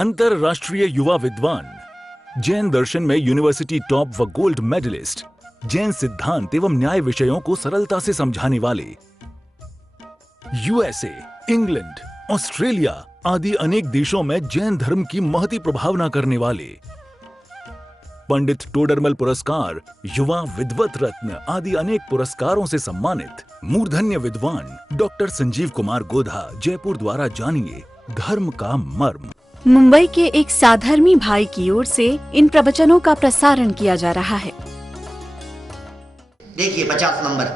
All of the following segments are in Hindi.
अंतरराष्ट्रीय युवा विद्वान, जैन दर्शन में यूनिवर्सिटी टॉप व गोल्ड मेडलिस्ट, जैन सिद्धांत एवं न्याय विषयों को सरलता से समझाने वाले, यूएसए, इंग्लैंड, ऑस्ट्रेलिया आदि अनेक देशों में जैन धर्म की महती प्रभावना करने वाले, पंडित टोडरमल पुरस्कार, युवा विद्वत रत्न आदि अनेक पुरस्कारों से सम्मानित मूर्धन्य विद्वान डॉक्टर संजीव कुमार गोधा जयपुर द्वारा जानिए धर्म का मर्म। मुंबई के एक साधर्मी भाई की ओर से इन प्रवचनों का प्रसारण किया जा रहा है। देखिए 50 नंबर।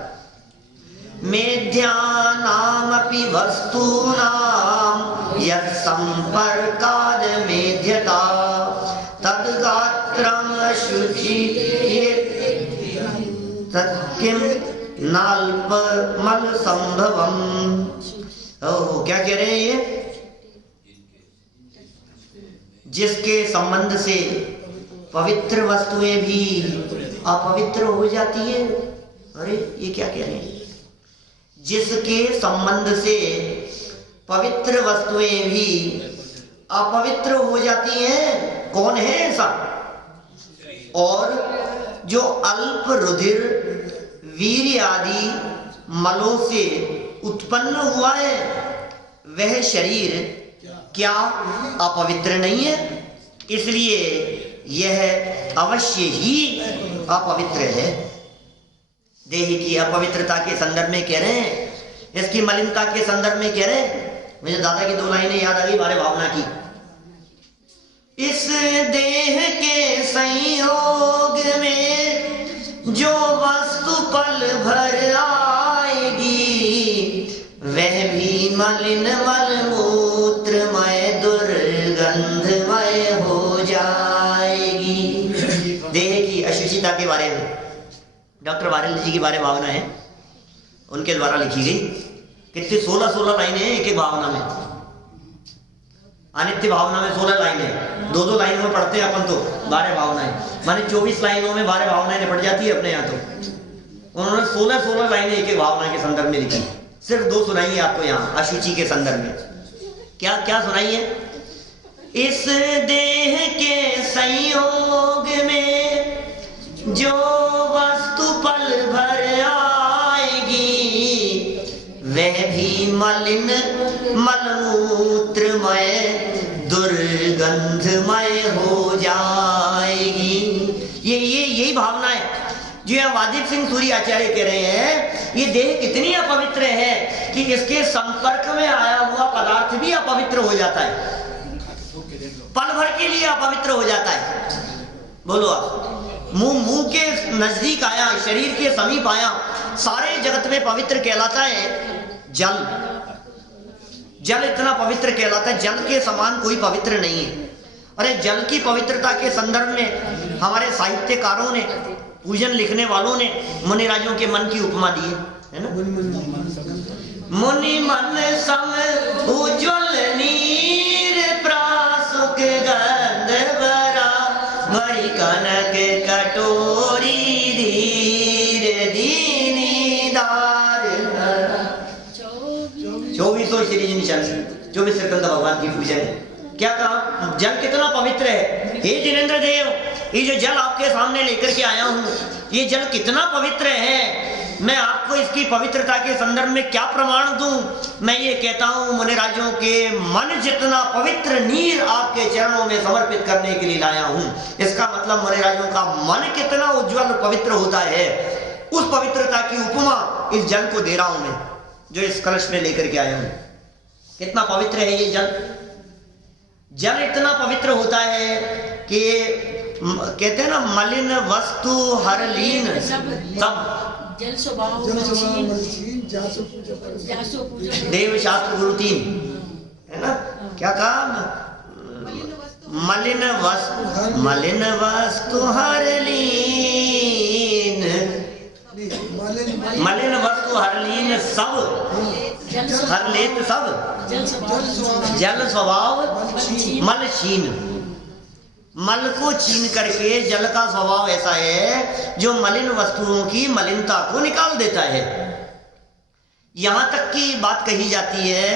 मेध्यानामपि वस्तूनां यत् संपर्काद मेध्यता तद्गात्रं शुचि तत्किं नाल्पमल संभवम्। ओह, क्या कह रहे हैं ये? जिसके संबंध से पवित्र वस्तुएं भी अपवित्र हो जाती है। अरे ये क्या कह रहे हैं? जिसके संबंध से पवित्र वस्तुएं भी अपवित्र हो जाती हैं, कौन है ऐसा? और जो अल्प रुधिर वीर्य आदि मलों से उत्पन्न हुआ है, वह शरीर क्या अपवित्र नहीं है? इसलिए यह अवश्य ही अपवित्र है। देह की अपवित्रता के संदर्भ में कह रहे हैं, इसकी मलिनता के संदर्भ में कह रहे हैं। मुझे दादा की 2 लाइनें याद आ गई बारे भावना की। इस देह के संयोग में जो वस्तु पल भर आएगी, वह भी मलिन मलमूत्रमय दुर्गंधमय हो जाएगी। देह की अशुचिता के बारे में डॉक्टर वारिल जी की बारे भावना है, उनके द्वारा लिखी गई। कितनी 16 लाइनें हैं एक एक भावना में। अनित्य भावना में 16 लाइनें, 2 लाइनों में पढ़ते हैं अपन तो 12 भावनाएं, माने 24 लाइनों में 12 भावनाएं निपट जाती है अपने यहाँ। तो उन्होंने 16 लाइनें एक एक भावना के संदर्भ में लिखी। सिर्फ 2 सुनाई है आपको यहाँ अशुचि के संदर्भ में। क्या क्या सुनाई है? इस देह के संयोग में जो वस्तु पल भर आएगी, वह भी मलिन मलमूत्रमय दुर्गंधमय हो जाएगी। यही भावना है जो यहाँ वादित सिंह सूरी आचार्य कह रहे हैं। ये देह कितनी अपवित्र है कि इसके संपर्क में आया हुआ पदार्थ भी अपवित्र हो जाता है, पल भर के लिए अपवित्र हो जाता है। बोलो आप, मुंह के नजदीक आया, शरीर के समीप आया, सारे जगत में पवित्र कहलाता है जल। जल इतना पवित्र कहलाता है, जल के समान कोई पवित्र नहीं है। अरे जल की पवित्रता के संदर्भ में हमारे साहित्यकारों ने, पूजन लिखने वालों ने मुनिराजों के मन की उपमा दी है ना। मुनि मन सम उज्ज्वल नीर प्रासुक गंध भरा, भरी कनक कटोरी धीर दीनीदार। 24 श्री जी निशान 24 स्कंद भगवान की पूजा है। क्या कहा? जल कितना पवित्र है। हे जिनेंद्र देव, ये जो जल आपके सामने लेकर के आया हूं, ये जल कितना पवित्र है। मैं आपको इसकी पवित्रता के संदर्भ में क्या प्रमाण दूं? मैं ये कहता हूं, मुनिराजों के मन जितना पवित्र नीर आपके चरणों में समर्पित करने के लिए लाया हूं। इसका मतलब मुनिराजों का मन कितना उज्जवल पवित्र होता है, उस पवित्रता की उपमा इस जल को दे रहा हूं मैं, जो इस कलश में लेकर के आया हूं। कितना पवित्र है ये जल। जल इतना पवित्र होता है कि कहते हैं ना, मलिन वस्तु हर लीन सब जल स्वभाव देव शास्त्र गुरु 3 है ना। क्या कहा? मलिन वस्तु हर लीन, मलिन वस्तु हर लीन सब, हर लेत सब, जल स्वभाव मल छीन। मल को छीन करके जल का स्वभाव ऐसा है जो मलिन वस्तुओं की मलिनता को निकाल देता है। यहां तक की बात कही जाती है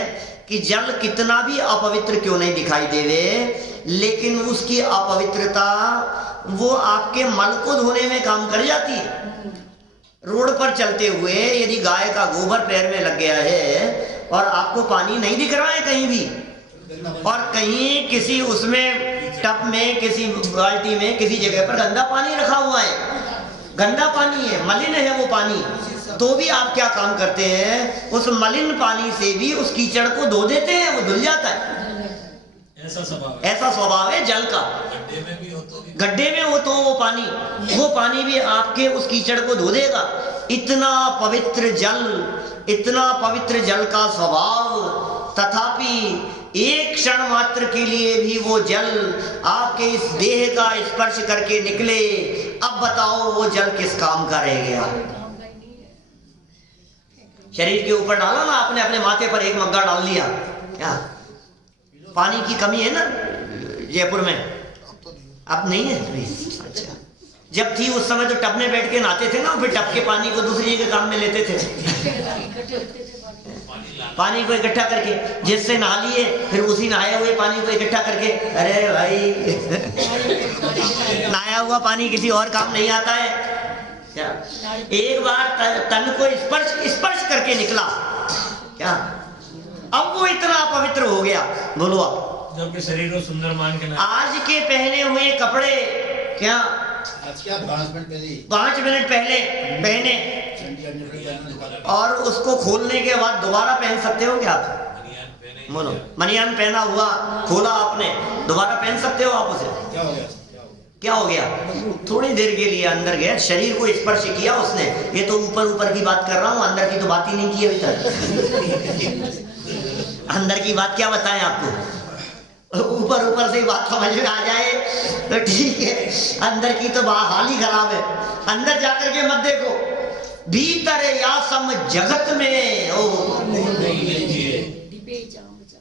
कि जल कितना भी अपवित्र क्यों नहीं दिखाई देवे, लेकिन उसकी अपवित्रता वो आपके मल को धोने में काम कर जाती है। रोड पर चलते हुए यदि गाय का गोबर पैर में लग गया है और आपको पानी नहीं दिख रहा है कहीं भी, और कहीं किसी उसमें टब में, किसी बाल्टी में, किसी जगह पर गंदा पानी रखा हुआ है, गंदा पानी है, मलिन है वो पानी, तो भी आप क्या काम करते हैं, उस मलिन पानी से भी उस कीचड़ को धो देते हैं, वो धुल जाता है। ऐसा स्वभाव है जल का। गड्ढे में हो तो वो पानी भी आपके उस कीचड़ को धो देगा। इतना पवित्र जल का स्वभाव, तथापि एक क्षण मात्र के लिए भी वो जल आपके इस देह का स्पर्श करके निकले, अब बताओ वो जल किस काम का रह गया। शरीर के ऊपर डाला ना आपने, अपने माथे पर एक मग्गा डाल लिया, क्या पानी की कमी है ना जयपुर में? अब नहीं है? अच्छा, जब थी उस समय तो टब में बैठ के नहाते थे ना, फिर टब के पानी को दूसरी जगह काम में लेते थे, पानी को इकट्ठा करके, जिससे नहा लिए फिर उसी नहाए हुए पानी को इकट्ठा करके, अरे भाई नहाया हुआ पानी किसी और काम नहीं आता है क्या? एक बार तन को स्पर्श करके निकला क्या, अब वो इतना पवित्र हो गया। बोलो आप, जबकि शरीर को सुंदर मान के आज के पहने हुए कपड़े क्या, आज क्या 5 मिनट पहले पहने और उसको खोलने के बाद दोबारा पहन सकते हो क्या आप? बोलो, मनियान पहना हुआ खोला आपने, दोबारा पहन सकते हो आप उसे? क्या हो गया? थोड़ी देर के लिए अंदर गया, शरीर को स्पर्श किया उसने। ये तो ऊपर की बात कर रहा हूं, अंदर की तो बात ही नहीं की अभी तक। अंदर की बात क्या बताएं आपको? ऊपर से बात समझ में आ जाए तो ठीक है, अंदर की तो हाल ही खराब है। अंदर जाकर के मत देखो, भीतर या सम जगत में ओ,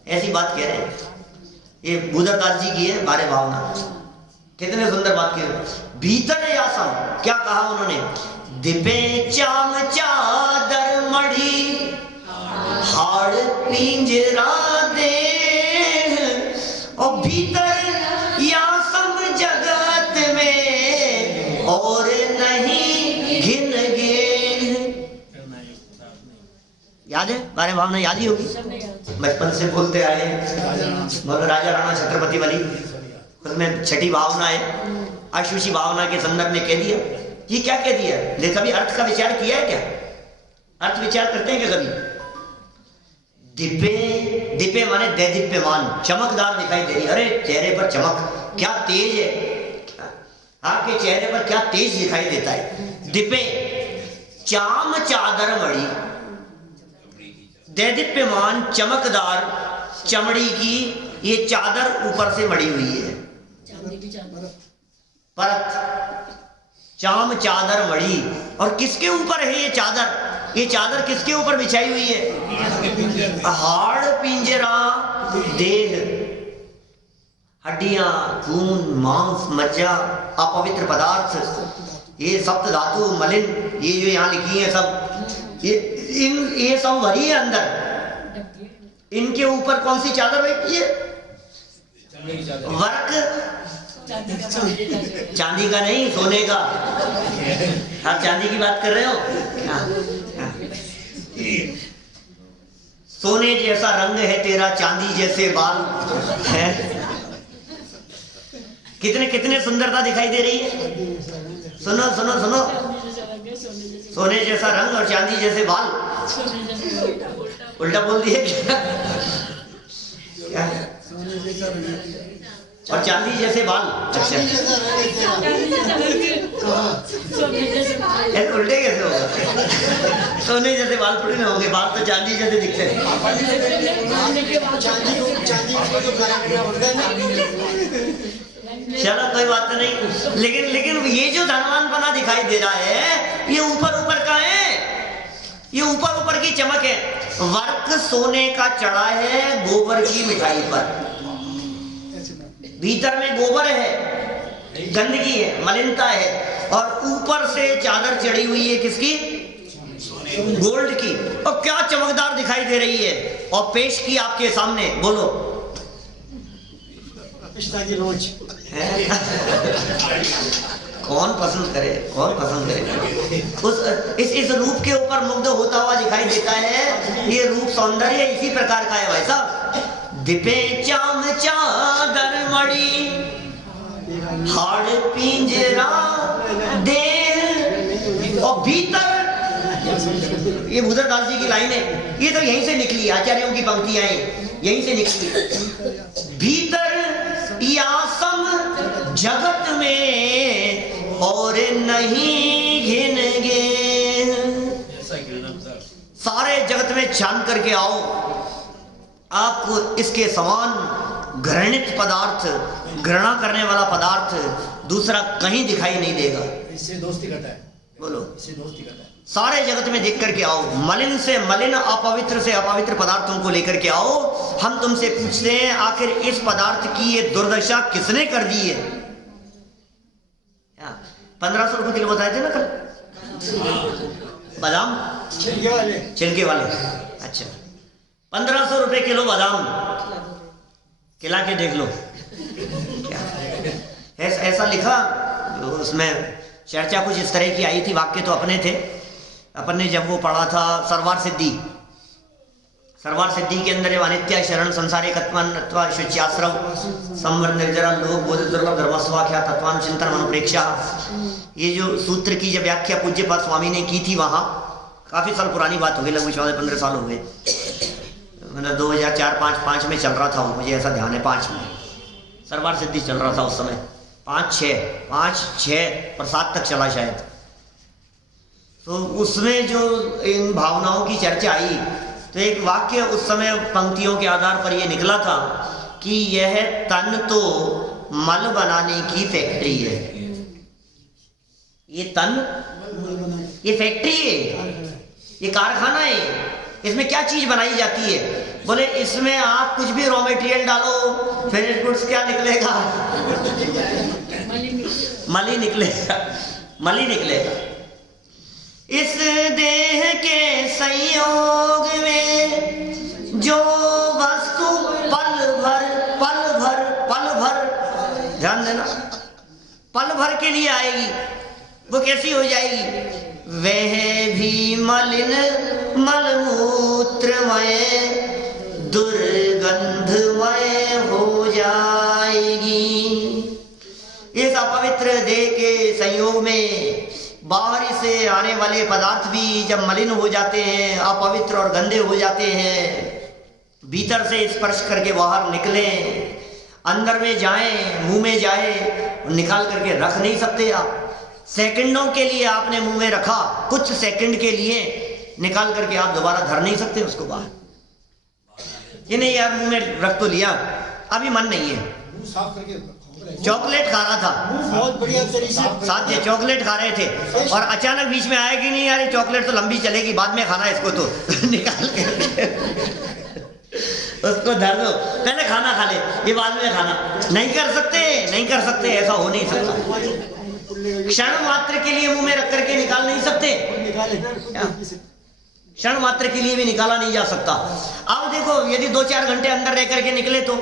ऐसी बात कह रहे हैं। ये बुद्धदास जी की है बारे भावना, कितने सुंदर बात की। भीतर या सम, क्या कहा उन्होंने? दिपे चाम चादर मढ़ी हाड़ पिंजरा दे, और भीतर या सम जगत में और नहीं घिन गे। याद है बारे भावना? याद ही होगी, बचपन से बोलते आए मगर राजा राणा छत्रपति वाली, उसमें छठी भावना है, अशुचि भावना के संदर्भ में कह दिया। ये क्या कह दिया? देखा कभी अर्थ का विचार किया है क्या? अर्थ विचार करते हैं क्या कभी? दिपे माने दैदीप्यमान, चमकदार दिखाई दे रही। अरे चेहरे पर चमक, क्या तेज है आपके चेहरे पर, क्या तेज दिखाई देता है। दिपे चाम चादर मड़ी, दैदीप्यमान चमकदार चमड़ी की ये चादर ऊपर से मड़ी हुई है, परत चाम चादर मड़ी। और किसके ऊपर है ये चादर? ये चादर किसके ऊपर बिछाई हुई है? हाड़ पिंजरा देह, हड्डियां, खून, मांस, मज्जा, अपवित्र पदार्थ, ये सप्त धातु, मलिन, ये जो यहाँ लिखी है सब, ये सब भरी है अंदर। इनके ऊपर कौन सी चादर है? ये वर्क, चांदी का नहीं, सोने का। आप चांदी की बात कर रहे हो? सोने जैसा रंग है तेरा, चांदी जैसे बाल है। कितने सुंदरता दिखाई दे रही है। सुनो सुनो सुनो, सोने जैसा रंग और चांदी जैसे बाल, उल्टा बोल दिए क्या? और चांदी जैसे बाल, अच्छा उल्टे कैसे होगा? सोने जैसे बाल थोड़ी ना होंगे, बाल तो चांदी जैसे दिखते हैं। चलो कोई बात तो नहीं, लेकिन ये जो धनवान बना दिखाई दे रहा है, ये ऊपर का है, ये ऊपर की चमक है। वर्क सोने का चढ़ा है गोबर की मिठाई पर, भीतर में गोबर है, गंदगी है, मलिनता है, और ऊपर से चादर चढ़ी हुई है किसकी? गोल्ड की, और क्या चमकदार दिखाई दे रही है, और पेश की आपके सामने, बोलो कौन पसंद करे, कौन पसंद करे। उस इस रूप के ऊपर मुग्ध होता हुआ दिखाई देता है। ये रूप सौंदर्य इसी प्रकार का है भाई साहब। दिपे चाम चादर मड़ी हाड़ पिंजरा दे, और भीतर, ये भूधरदास जी की लाइन है, ये तो यहीं से निकली, आचार्यों की पंक्तियां यहीं से निकली। भीतर यासम जगत में और नहीं घिनगे, सारे जगत में छान करके आओ, आपको इसके समान घृणित पदार्थ, घृणा करने वाला पदार्थ दूसरा कहीं दिखाई नहीं देगा। इससे दोस्ती करता है, बोलो, इससे दोस्ती करता है। सारे जगत में देख करके आओ, मलिन से मलिन, अपवित्र से अपवित्र पदार्थों को लेकर के आओ। हम तुमसे पूछते हैं, आखिर इस पदार्थ की ये दुर्दशा किसने कर दी है? 1500 रुपए किलो बताए थे ना कल, बादाम छिलके वाले। अच्छा, 1500 रुपए किलो बादाम खिला के देख लो। क्या ऐसा लिखा उसमें, चर्चा कुछ इस तरह की आई थी, वाक्य तो अपने थे, अपन ने जब वो पढ़ा था सरवार सिद्धि, सरवार सिद्धि के अंदर अनित्य शरण संसारे कत्वन अथवा शुच्याश्रव संवर निर्जरा लोक बोध दुर्लभ धर्मस्वाख्या तत्वान चिंतन मनोप्रेक्षा, ये जो सूत्र की जब व्याख्या पूज्य पाद स्वामी ने की थी, वहाँ काफ़ी साल पुरानी बात हो गई, लगभग 14-15 साल हो गए, मतलब 2004-5 में चल रहा था वो, मुझे ऐसा ध्यान है 5 में सरवार सिद्धि चल रहा था उस समय, 5-6 और 7 तक चला शायद। तो उसमें जो इन भावनाओं की चर्चा आई, तो एक वाक्य उस समय पंक्तियों के आधार पर यह निकला था कि यह तन तो मल बनाने की फैक्ट्री है। ये तन, ये फैक्ट्री है, ये कारखाना है, इसमें क्या चीज बनाई जाती है? बोले इसमें आप कुछ भी रॉ मटेरियल डालो, फिनिश गुड्स क्या निकलेगा? मली निकलेगा, मली निकलेगा। इस देह के संयोग में जो वस्तु पल भर, ध्यान देना, पल भर के लिए आएगी, वो कैसी हो जाएगी? वह भी मलिन मलमूत्रमय दुर्गंधमय हो जाएगी। इस अपवित्र देह के संयोग में बाहर से आने वाले पदार्थ भी जब मलिन हो जाते हैं, अपवित्र और गंदे हो जाते हैं, भीतर से स्पर्श करके बाहर निकले, अंदर में जाएं, मुंह में जाए, निकाल करके रख नहीं सकते आप। सेकंडों के लिए आपने मुंह में रखा, कुछ सेकंड के लिए निकाल करके आप दोबारा धर नहीं सकते उसको बाहर। ये नहीं यार मुंह में रख तो लिया, अभी मन नहीं है। चॉकलेट खा रहा था, बहुत बढ़िया तरीके से साथ ये चॉकलेट खा रहे थे, और अचानक बीच में आया कि नहीं यार ये चॉकलेट तो लंबी चलेगी, बाद में खाना इसको तो निकाल के उसको धर दो, पहले खाना खा ले, ये बाद में खाना। नहीं कर सकते, नहीं कर सकते, ऐसा हो नहीं सकता। क्षण मात्र के लिए मुंह में रख करके निकाल नहीं सकते, क्षण मात्र के लिए भी निकाला नहीं जा सकता। अब देखो यदि 2-4 घंटे अंदर रह करके निकले तो,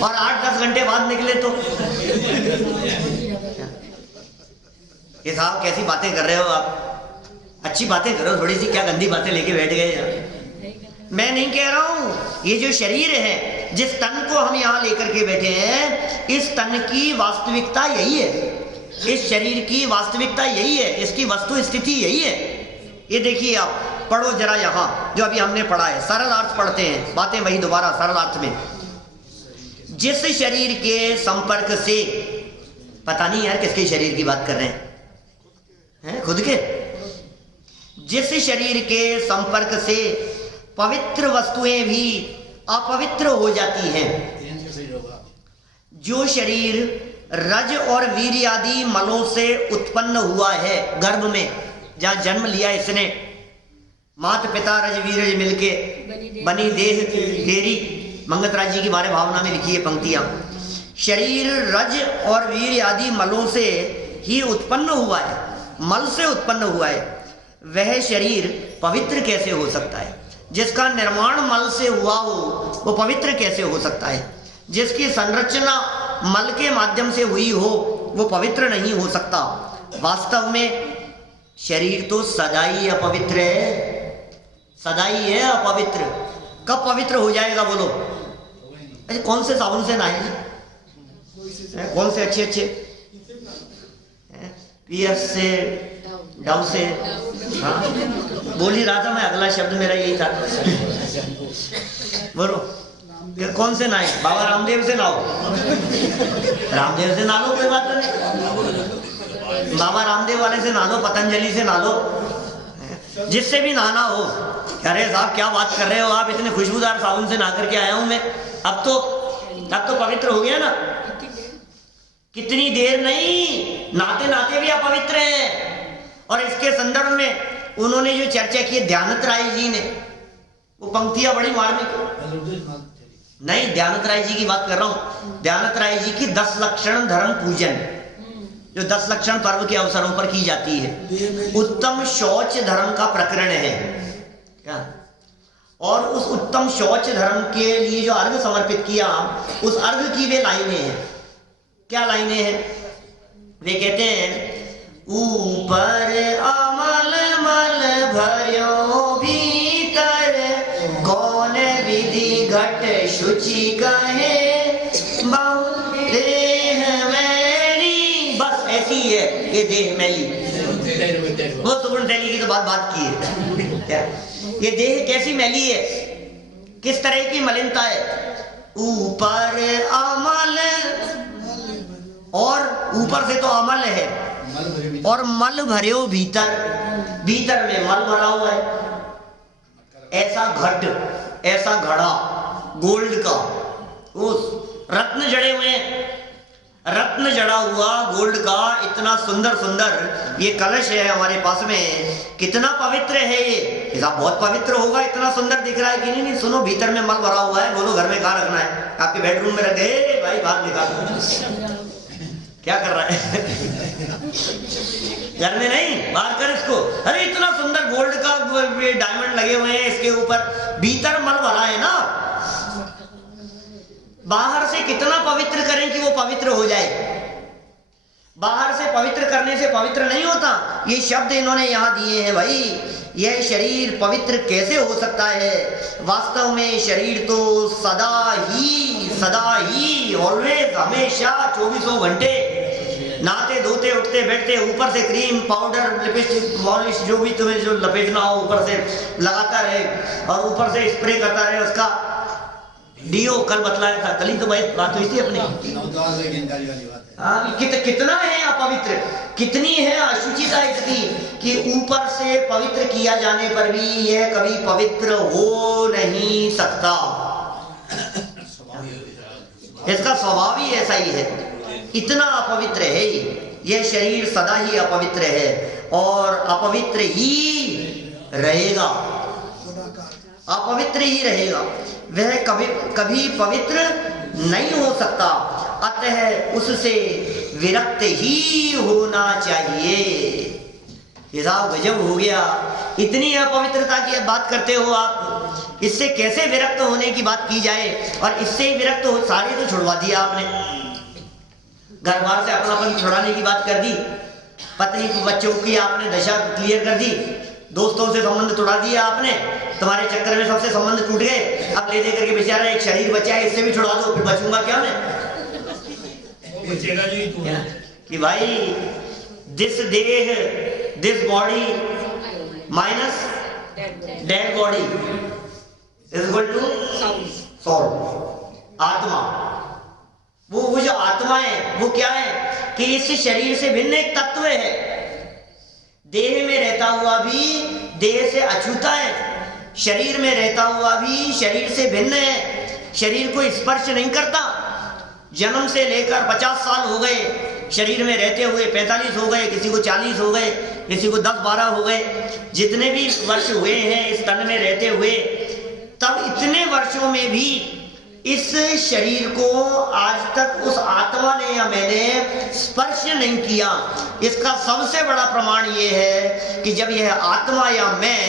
और 8-10 घंटे बाद निकले तो, ये साहब कैसी बातें कर रहे हो आप? अच्छी बातें करो थोड़ी सी, क्या गंदी बातें लेके बैठ गए यार। मैं नहीं कह रहा हूं, ये जो शरीर है, जिस तन को हम यहाँ लेकर के बैठे हैं, इस तन की वास्तविकता यही है, इस शरीर की वास्तविकता यही है, इसकी वस्तु स्थिति यही है। ये देखिए आप पढ़ो जरा यहाँ जो अभी हमने पढ़ा है, सरल अर्थ पढ़ते हैं, बातें वही दोबारा सरल अर्थ में। जिस शरीर के संपर्क से, पता नहीं यार किसके शरीर की बात कर रहे हैं, खुद के। जिस शरीर के संपर्क से पवित्र वस्तुएं भी अपवित्र हो जाती हैं, जो शरीर रज और वीर्य आदि मलों से उत्पन्न हुआ है, गर्भ में जहां जन्म लिया इसने, माता पिता रज वीर्य मिलके बनी देह तेरी, मंगतराज जी की बारे भावना में लिखी है पंक्तियां। शरीर रज और वीर्य आदि मलों से ही उत्पन्न हुआ है, मल से उत्पन्न हुआ है। वह शरीर पवित्र कैसे हो सकता है? जिसका निर्माण मल से हुआ हो वो पवित्र कैसे हो सकता है? जिसकी संरचना मल के माध्यम से हुई हो वो पवित्र नहीं हो सकता। वास्तव में शरीर तो सदा ही अपवित्र है, सदा ही है अपवित्र। कब पवित्र हो जाएगा बोलो? अच्छा, कौन से साबुन से नहाएंगे? कौन से अच्छे अच्छे? पीएस से, डव से? हाँ, बोल ही रहा था मैं, अगला शब्द मेरा यही था। बोलो, कौन से नहाए? बाबा रामदेव से नहाओ, रामदेव से नहा लो, कोई बात नहीं। बाबा रामदेव वाले से नहा लो, पतंजलि से नहा लो, जिससे भी नहाना हो। अरे साहब क्या बात कर रहे हो आप, इतने खुशबूदार साबुन से नहा करके आया हूं मैं, अब तो पवित्र हो गया ना। कितनी देर नहीं, नहाते नहाते भी अपवित्र है। और इसके संदर्भ में उन्होंने जो चर्चा की ध्यानत राय जी ने, वो पंक्तियां बड़ी मार्मिक। नहीं, ध्यानत राय जी की बात कर रहा हूं। ध्यानत राय जी की 10 लक्षण धर्म पूजन, जो 10 लक्षण पर्व के अवसरों पर की जाती है, उत्तम शौच धर्म का प्रकरण है क्या? और उस उत्तम शौच धर्म के लिए जो अर्घ समर्पित किया, उस अर्घ की वे लाइनें हैं। क्या लाइनें हैं? वे कहते हैं, ऊपर अमल मल भर्यो भीतर, कौन विधि घट शुचि कहे, बहु देह मैली। बस ऐसी है ये देह मैली। वो सुगुण शैली की तो बात की है क्या? ये देह कैसी मैली है, किस तरह की मलिनता है? ऊपर अमल, और ऊपर से तो अमल है, और मल भर्यो भीतर, भीतर में मल भरा हुआ है। ऐसा घट, ऐसा घड़ा गोल्ड का, उस रत्न जड़े हुए, रत्न जड़ा हुआ गोल्ड का, इतना सुंदर सुंदर ये कलश है हमारे पास में। कितना पवित्र है ये, बहुत पवित्र होगा, इतना सुंदर दिख रहा है कि नहीं? सुनो, भीतर में मल भरा हुआ है। बोलो, घर में कहाँ रखना है? आपके बेडरूम में रखे भाई, बाहर निकाल। क्या कर रहा है? घर में नहीं, बाहर कर इसको। अरे इतना सुंदर गोल्ड का डायमंड लगे हुए हैं इसके ऊपर, भीतर मल भरा है ना। बाहर से कितना पवित्र करें कि वो पवित्र हो जाए? बाहर से पवित्र करने से पवित्र नहीं होता। ये शब्द इन्होंने यहां दिए हैं भाई। यह शरीर पवित्र कैसे हो सकता है? वास्तव में शरीर तो सदा ही ऑलवेज, हमेशा 24 घंटे नहाते धोते उठते बैठते, ऊपर से क्रीम पाउडर लिपस्टिक पॉलिश जो भी तुम्हें जो लपेटना हो ऊपर से लगाता रहे, और ऊपर से स्प्रे करता रहे उसका डीओ। कल बतलाया था, कल ही तो भाई बात हुई थी अपनी। हाँ, कितना है अपवित्र, कितनी है अशुचिता इसकी कि ऊपर से पवित्र किया जाने पर भी यह कभी पवित्र हो नहीं सकता। इसका स्वभाव ही ऐसा ही है, इतना अपवित्र है यह शरीर, सदा ही अपवित्र है और अपवित्र ही रहेगा, अपवित्र ही रहेगा। वह कभी पवित्र नहीं हो सकता, अतः उससे विरक्त ही होना चाहिए। हिसाब गजब हो गया, इतनी अपवित्रता की बात करते हो आप, इससे कैसे विरक्त होने की बात की जाए? और इससे विरक्त हो, सारे तो छुड़वा दिया आपने, घर बार से अपनापन छुड़ाने की बात कर दी, पत्नी बच्चों की आपने दशा क्लियर कर दी, दोस्तों से संबंध तोड़ा दिया आपने, तुम्हारे चक्कर में सबसे संबंध टूट गए। अब ले दे करके बेचारा एक शरीर बचा है, इससे भी छुड़ा दो, फिर बचूंगा क्या मैं? कि भाई दिस देह, this body minus dead body is equal to soul, आत्मा। वो जो आत्मा है वो क्या है कि इस शरीर से भिन्न एक तत्व है, देह में रहता हुआ भी देह से अछूता है, शरीर में रहता हुआ भी शरीर से भिन्न है, शरीर को स्पर्श नहीं करता। जन्म से लेकर 50 साल हो गए शरीर में रहते हुए, 45 हो गए, किसी को 40 हो गए, किसी को 10-12 हो गए, जितने भी वर्ष हुए हैं इस तन में रहते हुए, तब इतने वर्षों में भी इस शरीर को आज तक उस आत्मा ने या मैंने स्पर्श नहीं किया। इसका सबसे बड़ा प्रमाण ये है कि जब यह आत्मा या मैं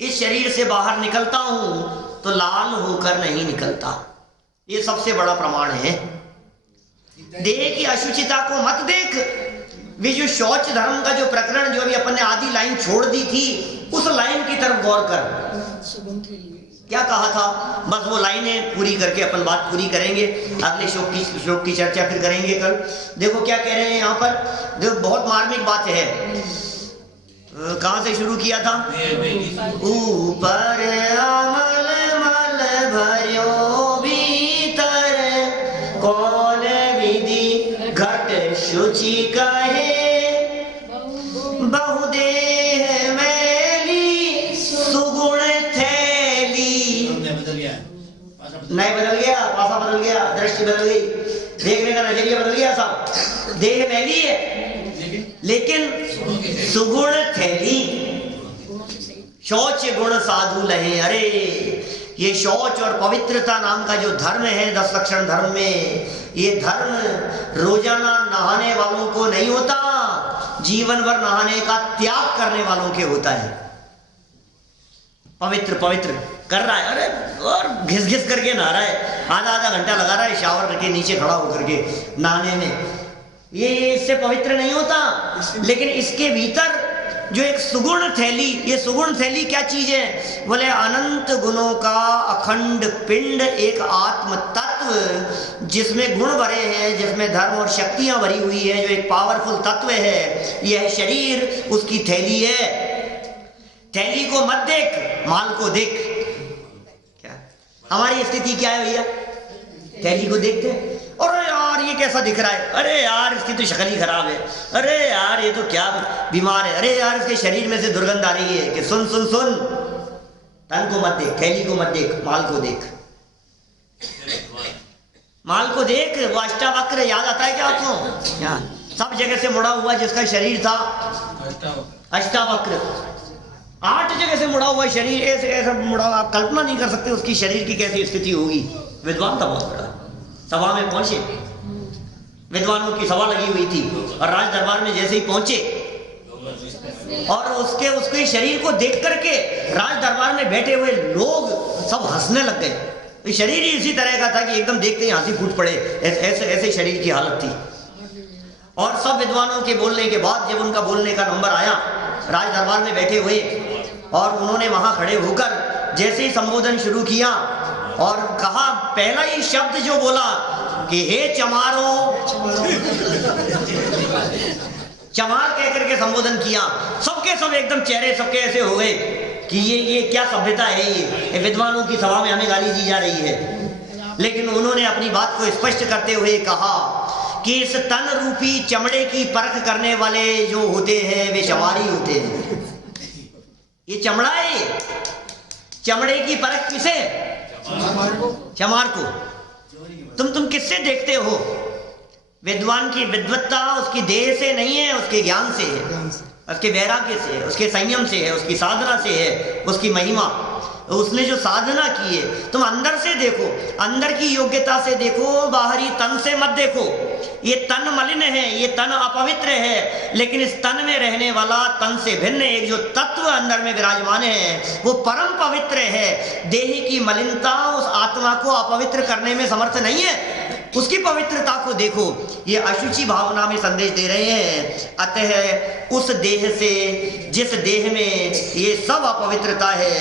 इस शरीर से बाहर निकलता हूं तो लाल होकर नहीं निकलता। ये सबसे बड़ा प्रमाण है। देह की अशुचिता को मत देख। वे जो शौच धर्म का जो प्रकरण जो अभी अपन ने आधी लाइन छोड़ दी थी, उस लाइन की तरफ गौर कर। क्या कहा था, बस वो लाइनें पूरी करके अपन बात पूरी करेंगे। अगले श्लोक की चर्चा फिर करेंगे कल। देखो क्या कह रहे हैं यहाँ पर, देखो बहुत मार्मिक बात है। कहां से शुरू किया था? ऊपर अमल मल भर्यो भीतर, कौन विधि घट शुचि कहे, बहुदेह मैली सुगुण थैली। नहीं बदल गया, पासा बदल गया, दृष्टि बदल गई, देखने का नजरिया बदल गया। सब देह मैली है लेकिन सुगुण थैली। शौच गुण साधु लहे। अरे ये शौच और पवित्रता नाम का जो धर्म है 10 लक्षण धर्म में, ये धर्म रोजाना नहाने वालों को नहीं होता, जीवन भर नहाने का त्याग करने वालों के होता है। पवित्र पवित्र कर रहा है, अरे और घिस घिस करके नहा रहा है, आधा आधा घंटा लगा रहा है शावर के नीचे खड़ा होकर के नहाने में, ये इससे पवित्र नहीं होता। लेकिन इसके भीतर जो एक सुगुण थैली, ये सुगुण थैली क्या चीज है? बोले अनंत गुणों का अखंड पिंड, एक आत्म तत्व जिसमें गुण भरे हैं, जिसमें धर्म और शक्तियां भरी हुई है, जो एक पावरफुल तत्व है, यह शरीर उसकी थैली है। थैली को मत देख, माल को देख। क्या हमारी स्थिति क्या है भैया? थैली को देखते हैं, अरे यार ये कैसा दिख रहा है, अरे यार इसकी तो शक्ल ही खराब है, अरे यार ये तो क्या बीमार है, अरे यार इसके शरीर में से दुर्गंध आ रही है। कि सुन सुन सुन, तन को मत देख, थैली को मत देख, माल को देख। माल को देख। वो अष्टावक्र याद आता है क्या आपको? यहाँ सब जगह से मुड़ा हुआ जिसका शरीर था अष्टावक्र, 8 जगह से मुड़ा हुआ शरीर, ऐसे ऐसा मुड़ा, आप कल्पना नहीं कर सकते उसकी शरीर की कैसी स्थिति होगी। विद्वान था बहुत बड़ा, सभा में पहुंचे, विद्वानों की सभा लगी हुई थी, और राज दरबार में जैसे ही पहुंचे और उसके शरीर को देख करके राज दरबार में बैठे हुए लोग सब हंसने लग गए। शरीर ही इसी तरह का था कि एकदम देखते ही हंसी फूट पड़े, ऐसे शरीर की हालत थी। और सब विद्वानों के बोलने के बाद जब उनका बोलने का नंबर आया, राज दरबार में बैठे हुए, और उन्होंने वहां खड़े होकर जैसे ही संबोधन शुरू किया और कहा, पहला ही शब्द जो बोला कि हे चमारो, चमार कहकर के संबोधन किया, सबके सब एकदम चेहरे सबके ऐसे हो गए कि ये क्या सभ्यता है, ये विद्वानों की सभा में हमें गाली दी जा रही है। लेकिन उन्होंने अपनी बात को स्पष्ट करते हुए कहा कि इस तन रूपी चमड़े की परख करने वाले जो होते हैं वे चमारी होते हैं। ये चमड़ा है, चमड़े की परख किसे? चमार को। तुम किससे देखते हो? विद्वान की विद्वत्ता उसकी देह से नहीं है, उसके ज्ञान से है, उसके वैराग्य से है, उसके संयम से है, उसकी साधना से है, उसकी महिमा, उसने जो साधना की है। तुम अंदर से देखो, अंदर की योग्यता से देखो, बाहरी तन से मत देखो। ये तन मलिन है, ये तन अपवित्र है, लेकिन इस तन में रहने वाला तन से भिन्न एक जो तत्व अंदर में विराजमान है वो परम पवित्र है। देह की मलिनता उस आत्मा को अपवित्र करने में समर्थ नहीं है, उसकी पवित्रता को देखो। ये अशुचि भावना में संदेश दे रहे हैं। अतः उस देह से, जिस देह में ये सब अपवित्रता है,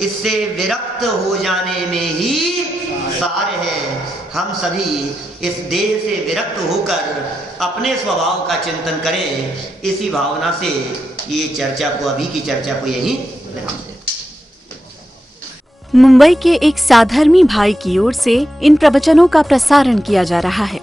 इससे विरक्त हो जाने में ही सार है। हम सभी इस देह से विरक्त होकर अपने स्वभाव का चिंतन करें। इसी भावना से ये चर्चा को, अभी की चर्चा को यहीं विराम दें। मुंबई के एक साधर्मी भाई की ओर से इन प्रवचनों का प्रसारण किया जा रहा है।